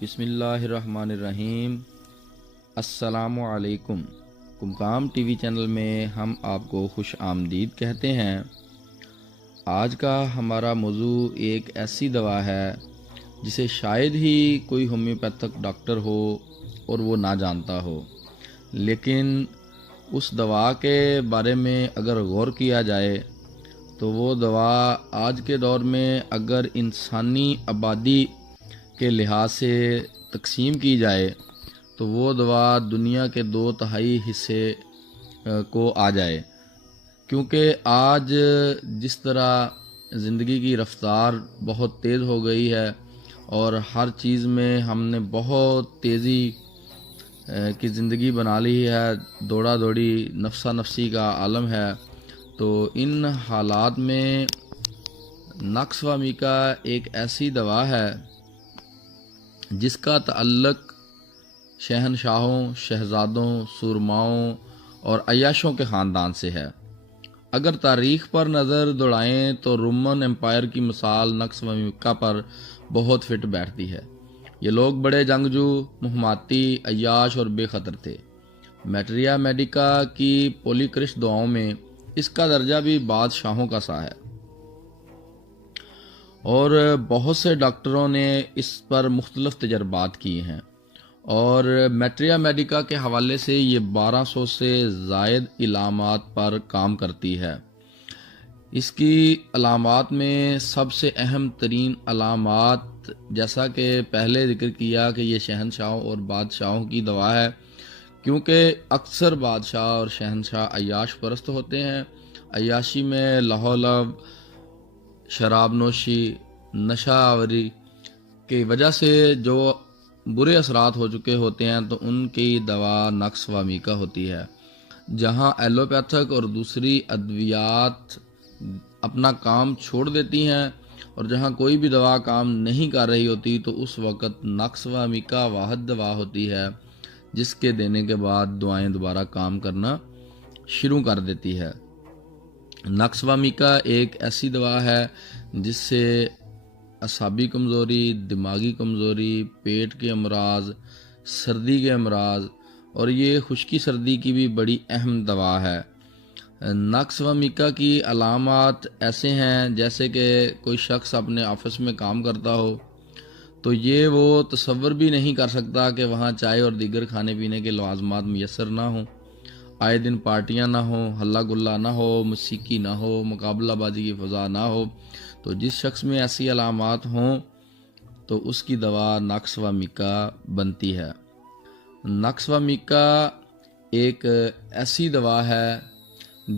بسم اللہ الرحمن الرحیم۔ السلام علیکم۔ قمقام ٹی وی چینل میں ہم آپ کو خوش آمدید کہتے ہیں۔ آج کا ہمارا موضوع ایک ایسی دوا ہے جسے شاید ہی کوئی ہومیوپیتھک ڈاکٹر ہو اور وہ نہ جانتا ہو، لیکن اس دوا کے بارے میں اگر غور کیا جائے تو وہ دوا آج کے دور میں اگر انسانی آبادی کے لحاظ سے تقسیم کی جائے تو وہ دوا دنیا کے 2/3 حصے کو آ جائے، کیونکہ آج جس طرح زندگی کی رفتار بہت تیز ہو گئی ہے اور ہر چیز میں ہم نے بہت تیزی کی زندگی بنا لی ہے، دوڑا دوڑی نفسا نفسی کا عالم ہے، تو ان حالات میں نقص وامیکا ایک ایسی دوا ہے جس کا تعلق شہنشاہوں، شہزادوں، سورماؤں اور عیاشوں کے خاندان سے ہے۔ اگر تاریخ پر نظر دوڑائیں تو رومن امپائر کی مثال نقص وامیکا پر بہت فٹ بیٹھتی ہے۔ یہ لوگ بڑے جنگجو، مہماتی، عیاش اور بے خطر تھے۔ میٹریا میڈیکا کی پولیکرش دعاؤں میں اس کا درجہ بھی بادشاہوں کا سا ہے، اور بہت سے ڈاکٹروں نے اس پر مختلف تجربات کیے ہیں، اور میٹریا میڈیکا کے حوالے سے یہ 1200 سے زائد علامات پر کام کرتی ہے۔ اس کی علامات میں سب سے اہم ترین علامات، جیسا کہ پہلے ذکر کیا کہ یہ شہنشاہوں اور بادشاہوں کی دوا ہے، کیونکہ اکثر بادشاہ اور شہنشاہ عیاش پرست ہوتے ہیں۔ عیاشی میں لہو لب، شراب نوشی، نشہ آوری کی وجہ سے جو برے اثرات ہو چکے ہوتے ہیں تو ان کی دوا نقص وامیکا ہوتی ہے۔ جہاں ایلوپیتھک اور دوسری ادویات اپنا کام چھوڑ دیتی ہیں اور جہاں کوئی بھی دوا کام نہیں کر رہی ہوتی تو اس وقت نقص وامیکا واحد دوا ہوتی ہے جس کے دینے کے بعد دعائیں دوبارہ کام کرنا شروع کر دیتی ہے۔ نقص وامیکا ایک ایسی دوا ہے جس سے اعصابی کمزوری، دماغی کمزوری، پیٹ کے امراض، سردی کے امراض، اور یہ خشکی سردی کی بھی بڑی اہم دوا ہے۔ نقص وامیکا کی علامات ایسے ہیں جیسے کہ کوئی شخص اپنے آفس میں کام کرتا ہو تو یہ وہ تصور بھی نہیں کر سکتا کہ وہاں چائے اور دیگر کھانے پینے کے لوازمات میسر نہ ہوں، آئے دن پارٹیاں نہ ہوں، ہلہ گلہ نہ ہو، موسیقی نہ ہو، مقابلہ بازی کی فضا نہ ہو۔ تو جس شخص میں ایسی علامات ہوں تو اس کی دوا نقص وامیکا بنتی ہے۔ نقص وامیکا ایک ایسی دوا ہے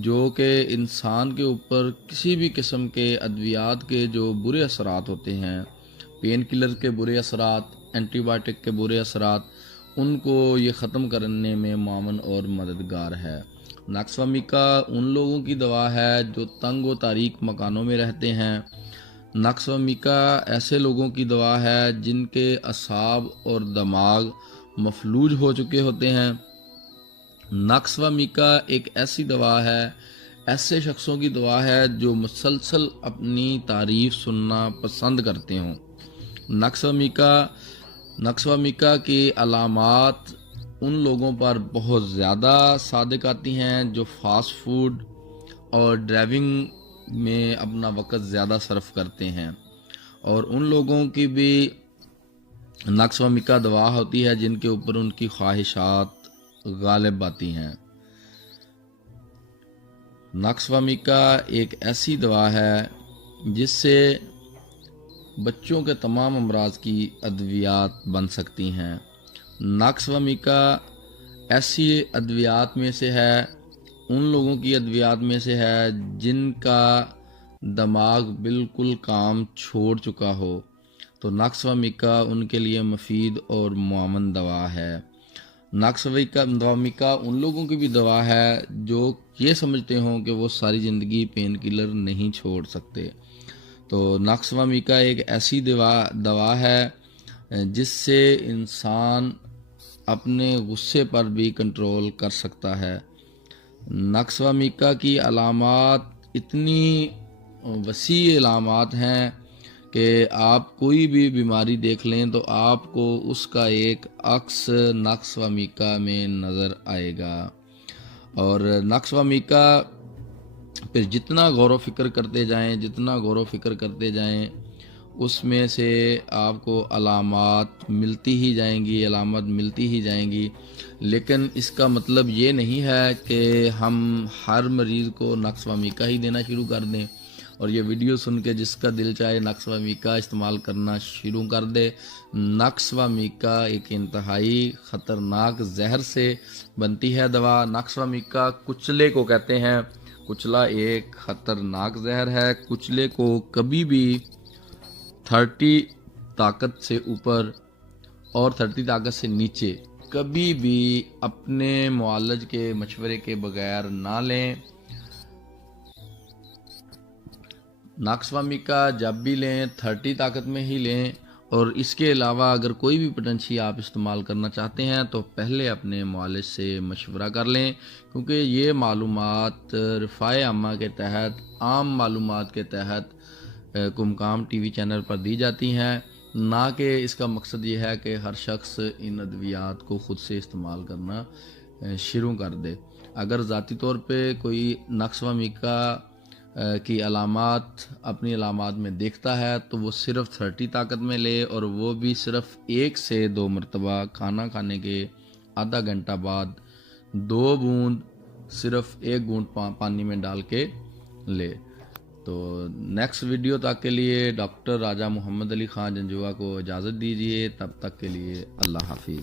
جو کہ انسان کے اوپر کسی بھی قسم کے ادویات کے جو برے اثرات ہوتے ہیں، پین کلر کے برے اثرات، اینٹی بائیوٹک کے برے اثرات، ان کو یہ ختم کرنے میں معاون اور مددگار ہے۔ نقص وامیکا ان لوگوں کی دوا ہے جو تنگ و تاریک مکانوں میں رہتے ہیں۔ نقص وامیکا ایسے لوگوں کی دوا ہے جن کے اعصاب اور دماغ مفلوج ہو چکے ہوتے ہیں۔ نقص وامیکا ایک ایسی دوا ہے، ایسے شخصوں کی دوا ہے جو مسلسل اپنی تعریف سننا پسند کرتے ہوں۔ نقص وامیکا کی علامات ان لوگوں پر بہت زیادہ صادق آتی ہیں جو فاسٹ فوڈ اور ڈرائیونگ میں اپنا وقت زیادہ صرف کرتے ہیں، اور ان لوگوں کی بھی نقص وامیکا دوا ہوتی ہے جن کے اوپر ان کی خواہشات غالب آتی ہیں۔ نقص وامیکا ایک ایسی دوا ہے جس سے بچوں کے تمام امراض کی ادویات بن سکتی ہیں۔ نقص وامیکا ایسی ادویات میں سے ہے، ان لوگوں کی ادویات میں سے ہے جن کا دماغ بالکل کام چھوڑ چکا ہو، تو نقص وامیکا ان کے لیے مفید اور معاون دوا ہے۔ نقص وامیکا ان لوگوں کی بھی دوا ہے جو یہ سمجھتے ہوں کہ وہ ساری زندگی پین کلر نہیں چھوڑ سکتے۔ تو نقص وامیکا ایک ایسی دوا ہے جس سے انسان اپنے غصے پر بھی کنٹرول کر سکتا ہے۔ نقص وامیکا کی علامات اتنی وسیع علامات ہیں کہ آپ کوئی بھی بیماری دیکھ لیں تو آپ کو اس کا ایک عکس نقص و میکا میں نظر آئے گا، اور نقص و میکا پھر جتنا غور و فکر کرتے جائیں، جتنا غور و فکر کرتے جائیں، اس میں سے آپ کو علامات ملتی ہی جائیں گی، علامات ملتی ہی جائیں گی۔ لیکن اس کا مطلب یہ نہیں ہے کہ ہم ہر مریض کو نقص و میکا ہی دینا شروع کر دیں، اور یہ ویڈیو سن کے جس کا دل چاہے نقص و میکا استعمال کرنا شروع کر دے۔ نقص و میکا ایک انتہائی خطرناک زہر سے بنتی ہے دوا۔ نقص و میکا کچلے کو کہتے ہیں۔ کچلا ایک خطرناک زہر ہے۔ کچلے کو کبھی بھی 30 طاقت سے اوپر اور 30 طاقت سے نیچے کبھی بھی اپنے معالج کے مشورے کے بغیر نہ لیں۔ نقص و میکا جب بھی لیں 30 طاقت میں ہی لیں، اور اس کے علاوہ اگر کوئی بھی پوٹنشی آپ استعمال کرنا چاہتے ہیں تو پہلے اپنے معالج سے مشورہ کر لیں، کیونکہ یہ معلومات رفاع عامہ کے تحت، عام معلومات کے تحت قمقام ٹی وی چینل پر دی جاتی ہیں، نہ کہ اس کا مقصد یہ ہے کہ ہر شخص ان ادویات کو خود سے استعمال کرنا شروع کر دے۔ اگر ذاتی طور پہ کوئی نقص و میکا کی علامات اپنی علامات میں دیکھتا ہے تو وہ صرف 30 طاقت میں لے، اور وہ بھی صرف 1 سے 2 مرتبہ کھانا کھانے کے آدھا گھنٹہ بعد 2 بوند صرف 1 گھونٹ پانی میں ڈال کے لے۔ تو نیکسٹ ویڈیو تک کے لیے ڈاکٹر راجہ محمد علی خان جنجوعہ کو اجازت دیجیے، تب تک کے لیے اللہ حافظ۔